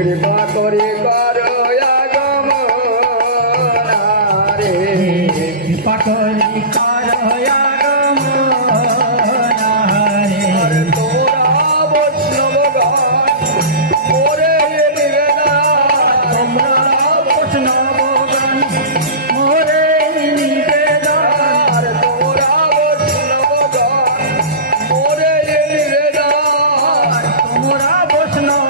কৃপা করে করো আগম রে কৃপা করে করো আগম রে তোরা বৈষ্ণবগণ মোরে নিবেদন তোমরা বৈষ্ণবগণ মোরে নিবেদন তোরা বৈষ্ণবগণ মোরে নিবেদন তোমরা বৈষ্ণব